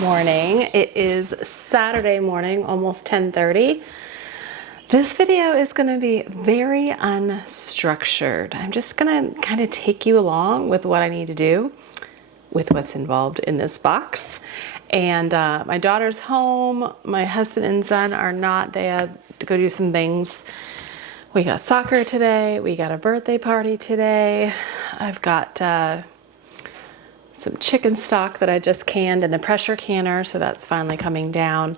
morning. It is Saturday morning, almost 10:30. This video is going to be very unstructured. I'm just going to kind of take you along with what I need to do with what's involved in this box. And my daughter's home. My husband and son are not. They have to go do some things. We got soccer today. We got a birthday party today. I've got some chicken stock that I just canned in the pressure canner, so that's finally coming down.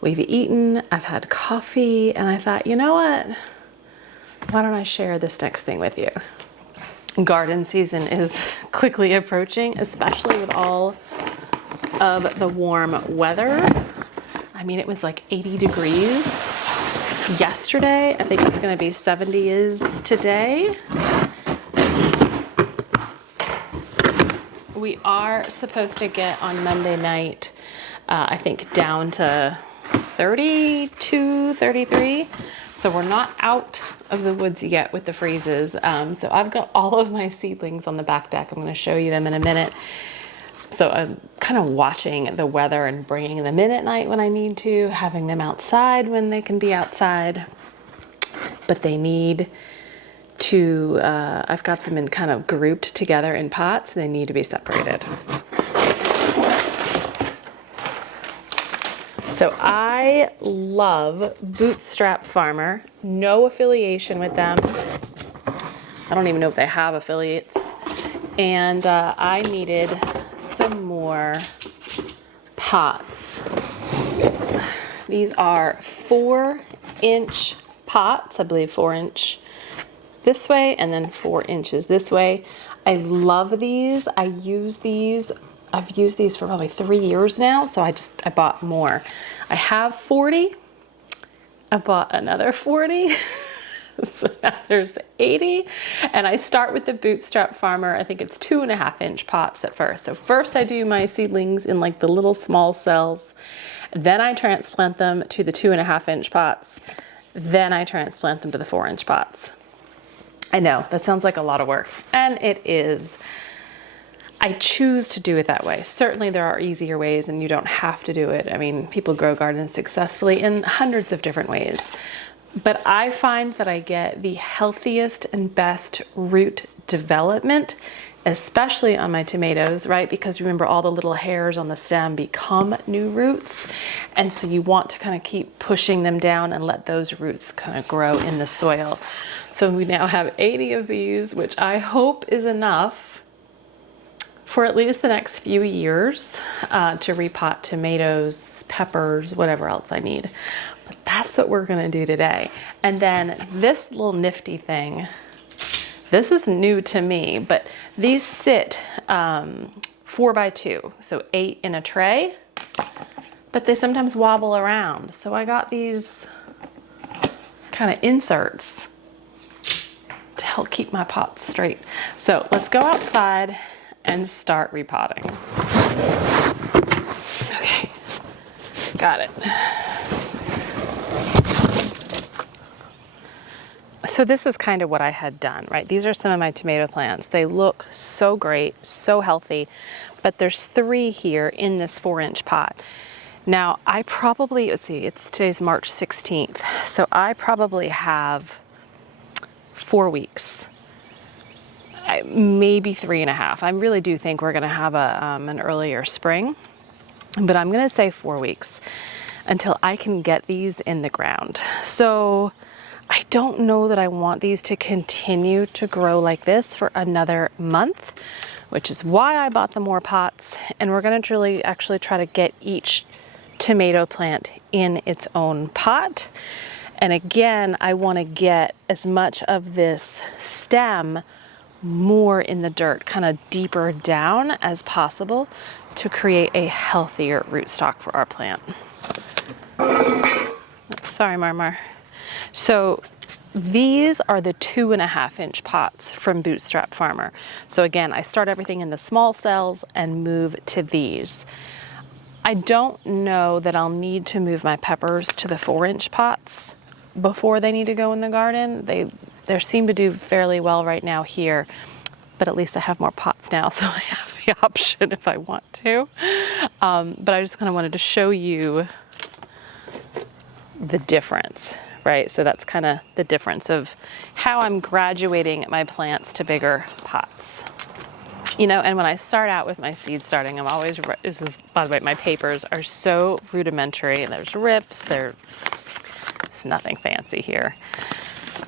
We've eaten, I've had coffee, and I thought, you know what? Why don't I share this next thing with you? Garden season is quickly approaching, especially with all of the warm weather. I mean, it was like 80 degrees yesterday. I think it's gonna be 70s today. We are supposed to get on Monday night, I think down to 32, 33. So we're not out of the woods yet with the freezes. So I've got all of my seedlings on the back deck. I'm going to show you them in a minute. So I'm kind of watching the weather and bringing them in at night when I need to, having them outside when they can be outside. But they need to, I've got them in kind of grouped together in pots. They need to be separated. So I love Bootstrap Farmer, no affiliation with them. I don't even know if they have affiliates. And I needed some more pots. These are 4-inch pots, I believe 4-inch this way and then 4 inches this way. I love these. I use these. I've used these for probably 3 years now, so I bought more. I have 40. I bought another 40. So now there's 80. And I start with the Bootstrap Farmer. I think it's 2.5-inch pots at first. So first I do my seedlings in like the little small cells. Then I transplant them to the 2.5-inch pots. Then I transplant them to the 4-inch pots. I know, that sounds like a lot of work, and it is. I choose to do it that way. Certainly there are easier ways and you don't have to do it. I mean, people grow gardens successfully in hundreds of different ways. But I find that I get the healthiest and best root development, especially on my tomatoes, right? Because remember, all the little hairs on the stem become new roots. And so you want to kind of keep pushing them down and let those roots kind of grow in the soil. So we now have 80 of these, which I hope is enough for at least the next few years to repot tomatoes, peppers, whatever else I need. But that's what we're gonna do today. And then this little nifty thing, this is new to me, but these sit 4x2, so 8 in a tray, but they sometimes wobble around. So I got these kind of inserts to help keep my pots straight. So let's go outside and start repotting. Okay, got it. So this is kind of what I had done, right? These are some of my tomato plants. They look so great, so healthy, but there's 3 here in this 4-inch pot. Now I probably, let's see, today's March 16th. So I probably have 4 weeks, maybe 3.5. I really do think we're gonna have an earlier spring, but I'm gonna say 4 weeks until I can get these in the ground. So I don't know that I want these to continue to grow like this for another month, which is why I bought the more pots. And we're gonna really actually try to get each tomato plant in its own pot. And again, I wanna get as much of this stem more in the dirt, kind of deeper down as possible to create a healthier rootstock for our plant. Oops, sorry, Marmar. So these are the 2.5-inch pots from Bootstrap Farmer. So again, I start everything in the small cells and move to these. I don't know that I'll need to move my peppers to the 4-inch pots before they need to go in the garden. They seem to do fairly well right now here, but at least I have more pots now, so I have the the option if I want to. But I just kind of wanted to show you the difference, right? So that's kind of the difference of how I'm graduating my plants to bigger pots. You know, and when I start out with my seed starting, I'm always, this is, by the way, my papers are so rudimentary. There's rips, it's nothing fancy here.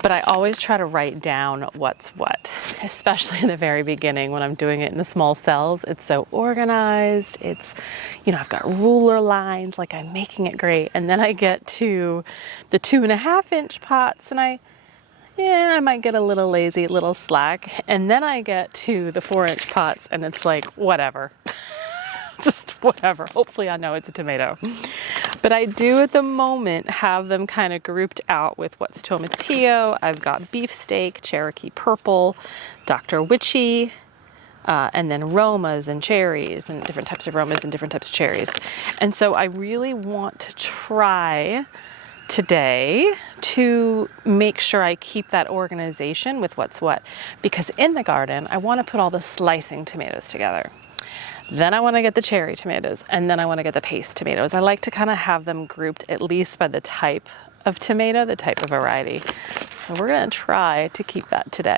But I always try to write down what's what, especially in the very beginning when I'm doing it in the small cells. It's so organized. It's, you know, I've got ruler lines, like I'm making it great. And then I get to the 2.5 inch pots and I might get a little lazy, a little slack. And then I get to the 4 inch pots and it's like, whatever. Just whatever. Hopefully I know it's a tomato. But I do at the moment have them kind of grouped out with what's tomatillo. I've got beefsteak, Cherokee purple, Dr. Witchy, and then Romas and cherries and different types of Romas and different types of cherries. And so I really want to try today to make sure I keep that organization with what's what. Because in the garden, I want to put all the slicing tomatoes together. Then I want to get the cherry tomatoes, and then I want to get the paste tomatoes. I like to kind of have them grouped at least by the type of tomato, the type of variety. So we're going to try to keep that today.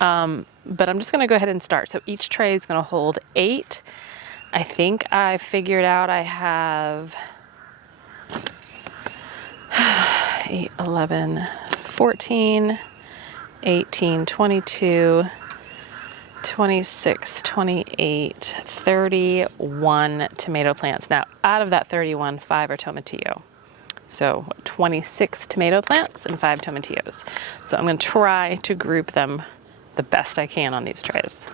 But I'm just going to go ahead and start. So each tray is going to hold 8. I think I figured out I have 8, 11, 14, 18, 22, 26, 28, 31 tomato plants. Now, out of that 31, 5 are tomatillo. So 26 tomato plants and 5 tomatillos. So I'm going to try to group them the best I can on these trays.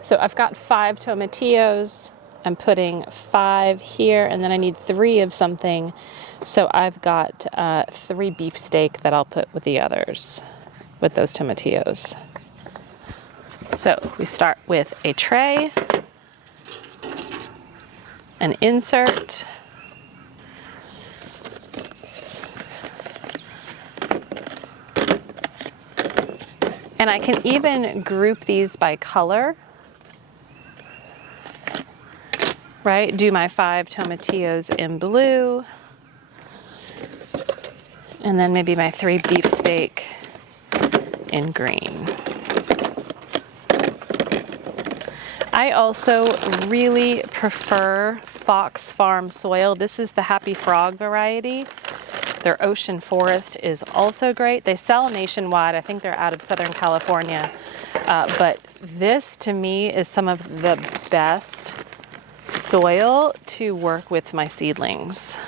So I've got 5 tomatillos. I'm putting 5 here, and then I need 3 of something. So I've got 3 beefsteak that I'll put with the others, with those tomatillos. So we start with a tray, an insert, and I can even group these by color, right? Do my 5 tomatillos in blue, and then maybe my 3 beefsteak in green. I also really prefer Fox Farm soil. This is the Happy Frog variety. Their Ocean Forest is also great. They sell nationwide. I think they're out of Southern California. But this, to me, is some of the best soil to work with my seedlings.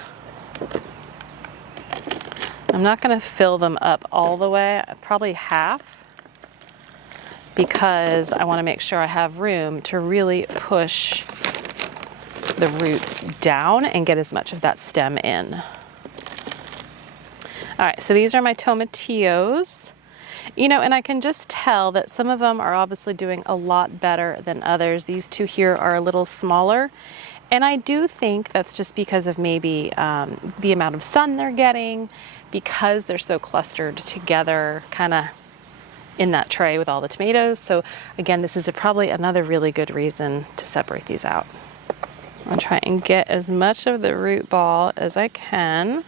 I'm not going to fill them up all the way, probably half, because I want to make sure I have room to really push the roots down and get as much of that stem in. All right, so these are my tomatillos. You know, and I can just tell that some of them are obviously doing a lot better than others. These 2 here are a little smaller. And I do think that's just because of maybe the amount of sun they're getting, because they're so clustered together, kind of in that tray with all the tomatoes. So again, this is probably another really good reason to separate these out. I'll try and get as much of the root ball as I can.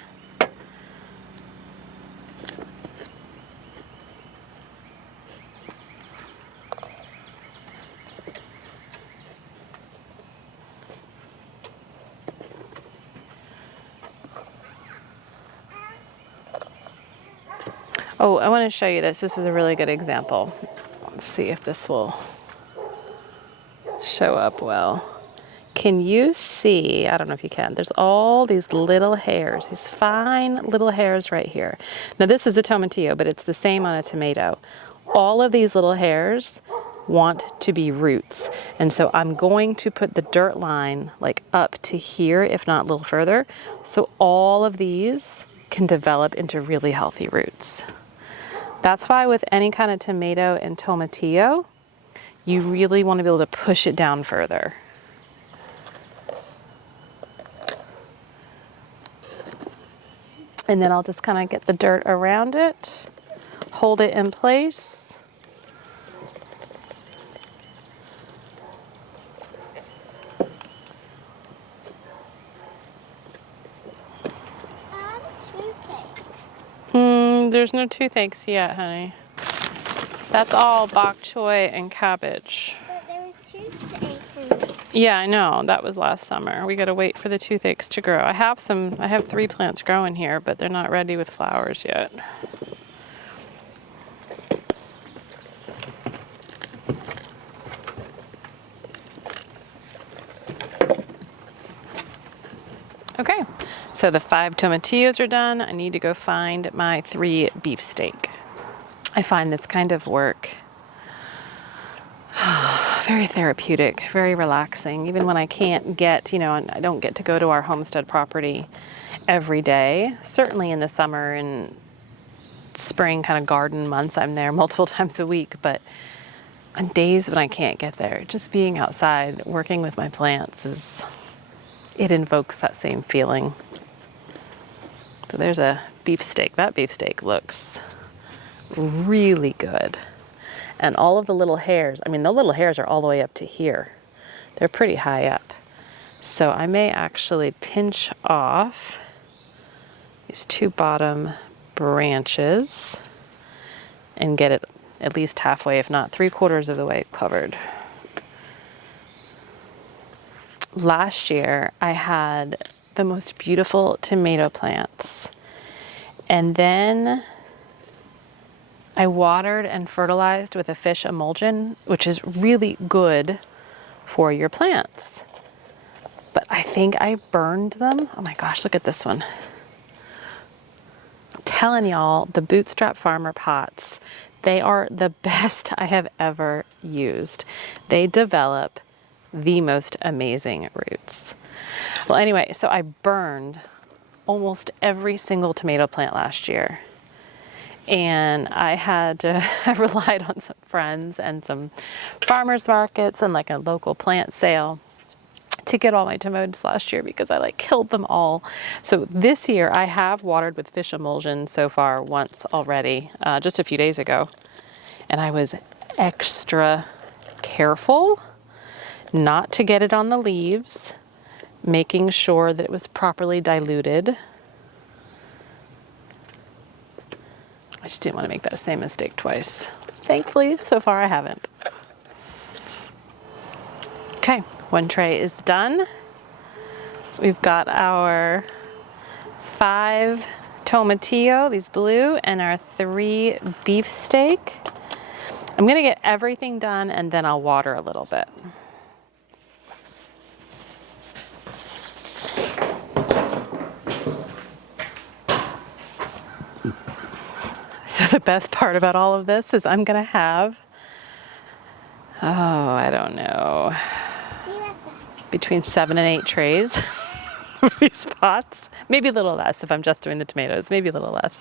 Oh, I want to show you this. This is a really good example. Let's see if this will show up well. Can you see, I don't know if you can, there's all these little hairs, these fine little hairs right here. Now this is a tomatillo, but it's the same on a tomato. All of these little hairs want to be roots. And so I'm going to put the dirt line like up to here, if not a little further. So all of these can develop into really healthy roots. That's why with any kind of tomato and tomatillo, you really want to be able to push it down further. And then I'll just kind of get the dirt around it, hold it in place. There's no toothaches yet, honey. That's all bok choy and cabbage. But there was toothaches in there. Yeah, I know. That was last summer. We gotta wait for the toothaches to grow. I have 3 plants growing here, but they're not ready with flowers yet. Okay, so the 5 tomatillos are done. I need to go find my 3 beefsteak. I find this kind of work very therapeutic, very relaxing. Even when I can't get, I don't get to go to our homestead property every day. Certainly in the summer and spring kind of garden months, I'm there multiple times a week. But on days when I can't get there, just being outside, working with my plants it invokes that same feeling. So there's a beefsteak. That beefsteak looks really good. And all of the little hairs, the little hairs are all the way up to here. They're pretty high up. So I may actually pinch off these 2 bottom branches and get it at least halfway, if not 3/4 of the way covered. Last year, I had the most beautiful tomato plants. And then I watered and fertilized with a fish emulsion, which is really good for your plants. But I think I burned them. Oh my gosh, look at this one. I'm telling y'all, the Bootstrap Farmer pots, they are the best I have ever used. They develop the most amazing roots. Well, anyway, so I burned almost every single tomato plant last year. And I relied on some friends and some farmers markets and like a local plant sale to get all my tomatoes last year because I killed them all. So this year I have watered with fish emulsion so far once already, just a few days ago. And I was extra careful not to get it on the leaves, making sure that it was properly diluted. I just didn't want to make that same mistake twice. Thankfully, so far I haven't. Okay, 1 tray is done. We've got our 5 tomatillo, these blue, and our 3 beefsteak. I'm gonna get everything done and then I'll water a little bit. So the best part about all of this is I'm gonna have, I don't know, between 7 and 8 trays of these pots. Maybe a little less if I'm just doing the tomatoes, maybe a little less.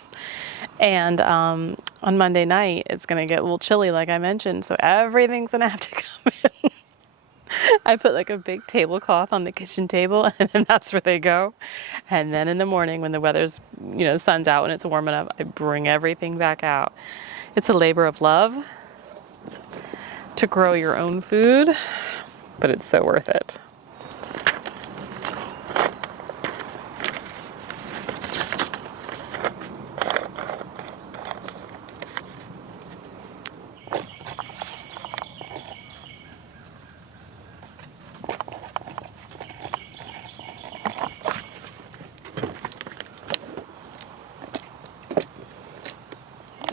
And on Monday night, it's gonna get a little chilly like I mentioned, so everything's gonna have to come in. I put a big tablecloth on the kitchen table and then that's where they go. And then in the morning when the weather's, the sun's out and it's warm enough, I bring everything back out. It's a labor of love to grow your own food, but it's so worth it.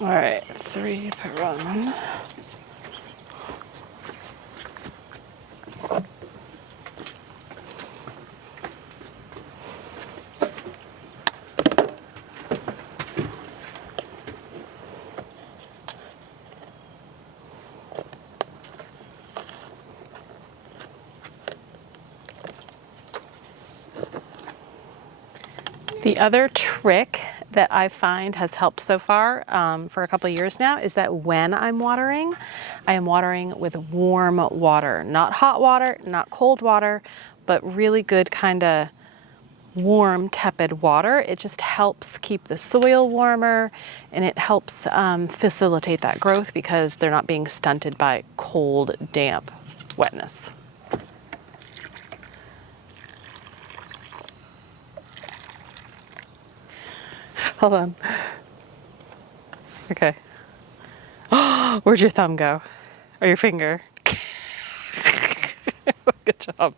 All right, 3 per run. The other trick that I find has helped so far for a couple of years now is that when I'm watering, I am watering with warm water, not hot water, not cold water, but really good kind of warm, tepid water. It just helps keep the soil warmer and it helps facilitate that growth because they're not being stunted by cold, damp wetness. Hold on. Okay. Where'd your thumb go? Or your finger? Good job.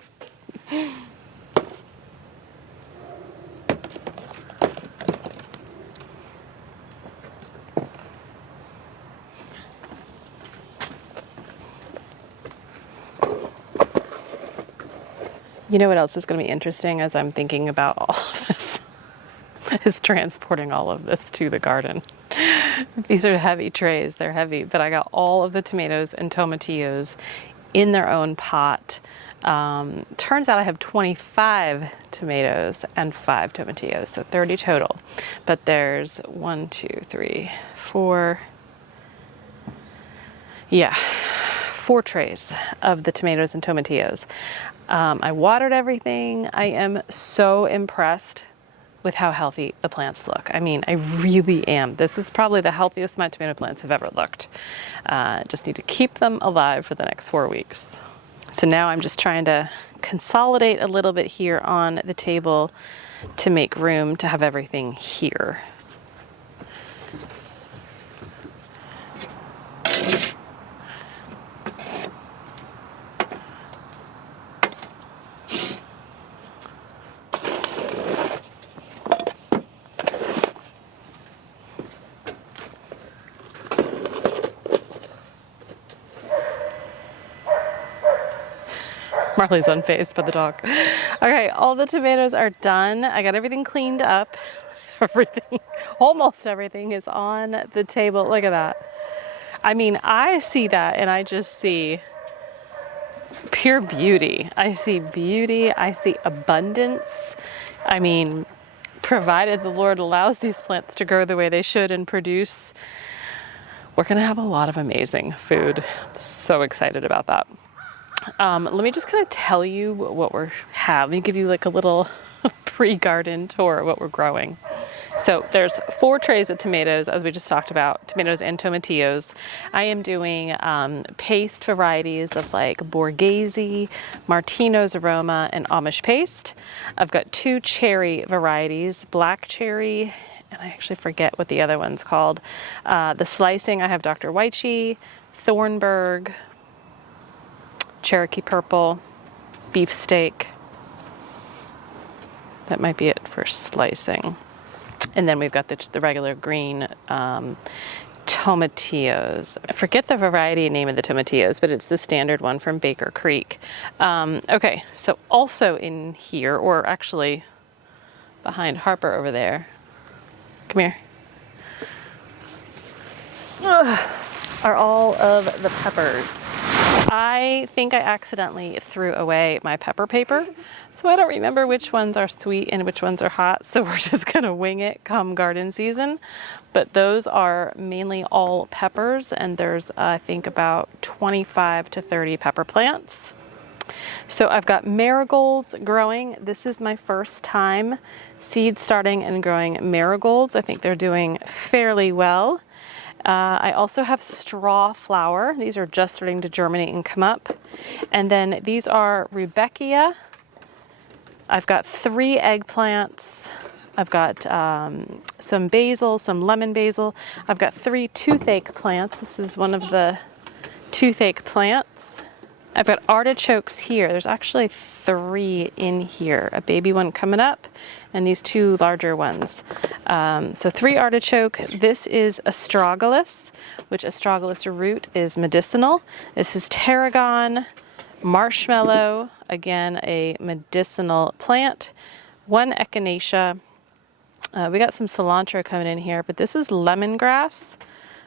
You know what else is going to be interesting as I'm thinking about all of this? Is transporting all of this to the garden. These are heavy trays, they're heavy, but I got all of the tomatoes and tomatillos in their own pot. Turns out I have 25 tomatoes and 5 tomatillos, so 30 total. But there's 1, 2, 3, 4, 4 trays of the tomatoes and tomatillos. I watered everything. I am so impressed with how healthy the plants look. I mean, I really am. This is probably the healthiest my tomato plants have ever looked. Just need to keep them alive for the next 4 weeks. So now I'm just trying to consolidate a little bit here on the table to make room to have everything here. Marley's unfazed by the dog. Okay, all the tomatoes are done. I got everything cleaned up. Everything, almost everything is on the table. Look at that. I mean, I see that and I just see pure beauty. I see beauty. I see abundance. I mean, provided the Lord allows these plants to grow the way they should and produce, we're going to have a lot of amazing food. I'm so excited about that. Let me just kind of tell you what we have. Let me give you like a little pre-garden tour of what we're growing. So there's 4 trays of tomatoes, as we just talked about, tomatoes and tomatillos. I am doing paste varieties of like Borghese, Martino's Aroma, and Amish paste. I've got 2 cherry varieties, black cherry, and I actually forget what the other one's called. The slicing, I have Dr. Wychie, Thornburg, Cherokee Purple, beefsteak. That might be it for slicing. And then we've got the regular green tomatillos. I forget the variety name of the tomatillos, but it's the standard one from Baker Creek. Okay, so also in here, or actually behind Harper over there, come here, are all of the peppers. I think I accidentally threw away my pepper paper, so I don't remember which ones are sweet and which ones are hot, so we're just gonna wing it come garden season. But those are mainly all peppers, and there's I think about 25 to 30 pepper plants. So I've got marigolds growing. This is my first time seed starting and growing marigolds. I think they're doing fairly well. I also have straw flower. These are just starting to germinate and come up. And then these are Rudbeckia. I've got 3 eggplants. I've got some basil, some lemon basil. I've got 3 toothache plants. This is one of the toothache plants. I've got artichokes here. There's actually 3 in here. A baby one coming up and these 2 larger ones. So 3 artichoke. This is astragalus, which astragalus root is medicinal. This is tarragon, marshmallow, again a medicinal plant. 1 echinacea. We got some cilantro coming in here, but this is lemongrass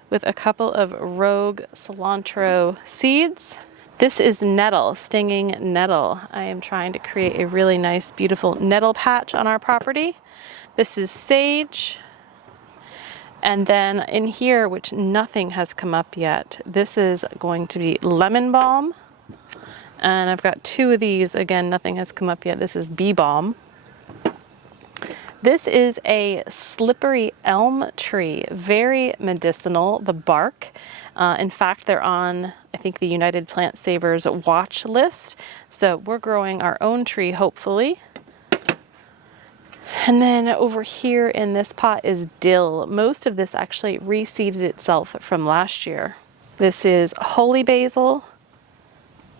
with a couple of rogue cilantro seeds. This is nettle, stinging nettle. I am trying to create a really nice, beautiful nettle patch on our property. This is sage. And then in here, which nothing has come up yet, this is going to be lemon balm. And I've got 2 of these. Again, nothing has come up yet. This is bee balm. This is a slippery elm tree, very medicinal, the bark. In fact, they're on, I think, the United Plant Savers watch list. So we're growing our own tree, hopefully. And then over here in this pot is dill. Most of this actually reseeded itself from last year. This is holy basil.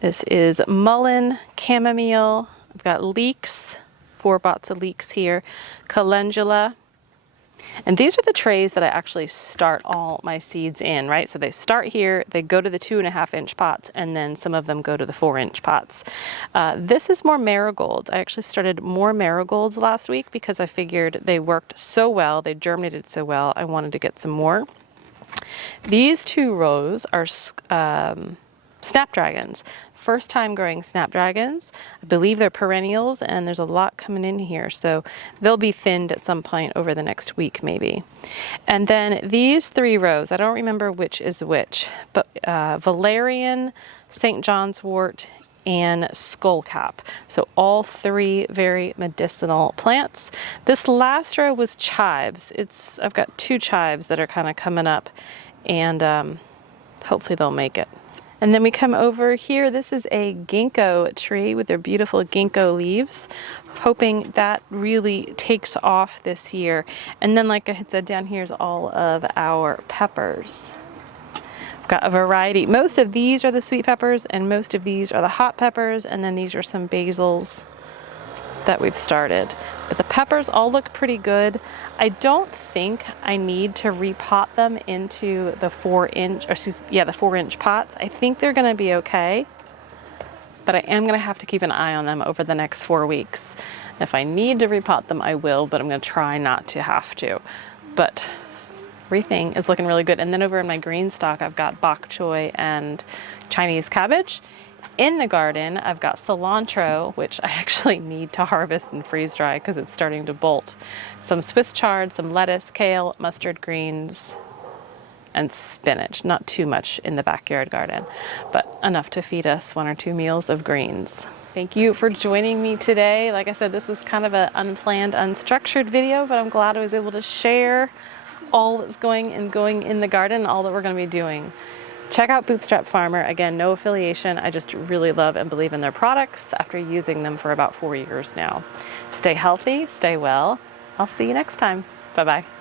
This is mullein, chamomile. I've got leeks, 4 pots of leeks here, calendula. And these are the trays that I actually start all my seeds in, right? So they start here, they go to the 2.5-inch pots, and then some of them go to the 4-inch pots. This is more marigolds. I actually started more marigolds last week because I figured they worked so well, they germinated so well, I wanted to get some more. These 2 rows are snapdragons. First time growing snapdragons. I believe they're perennials, and there's a lot coming in here, so they'll be thinned at some point over the next week maybe. And then these 3 rows, I don't remember which is which, but valerian, St. John's wort, and skullcap. So all 3 very medicinal plants. This last row was chives. I've got 2 chives that are kind of coming up, and hopefully they'll make it. And then we come over here. This is a ginkgo tree with their beautiful ginkgo leaves, hoping that really takes off this year. And then, like I had said, down here is all of our peppers. We've got a variety. Most of these are the sweet peppers, and most of these are the hot peppers, and then these are some basils that we've started. But the peppers all look pretty good. I don't think I need to repot them into the 4-inch pots. I think they're gonna be okay, but I am gonna have to keep an eye on them over the next 4 weeks. If I need to repot them, I will, but I'm gonna try not to have to. But everything is looking really good. And then over in my green stock, I've got bok choy and Chinese cabbage. In the garden, I've got cilantro, which I actually need to harvest and freeze dry because it's starting to bolt. Some Swiss chard, some lettuce, kale, mustard greens, and spinach. Not too much in the backyard garden, but enough to feed us 1 or 2 meals of greens. Thank you for joining me today. Like I said, this was kind of an unplanned, unstructured video, but I'm glad I was able to share all that's going in the garden, all that we're going to be doing. Check out Bootstrap Farmer. Again, no affiliation. I just really love and believe in their products after using them for about 4 years now. Stay healthy, stay well. I'll see you next time. Bye-bye.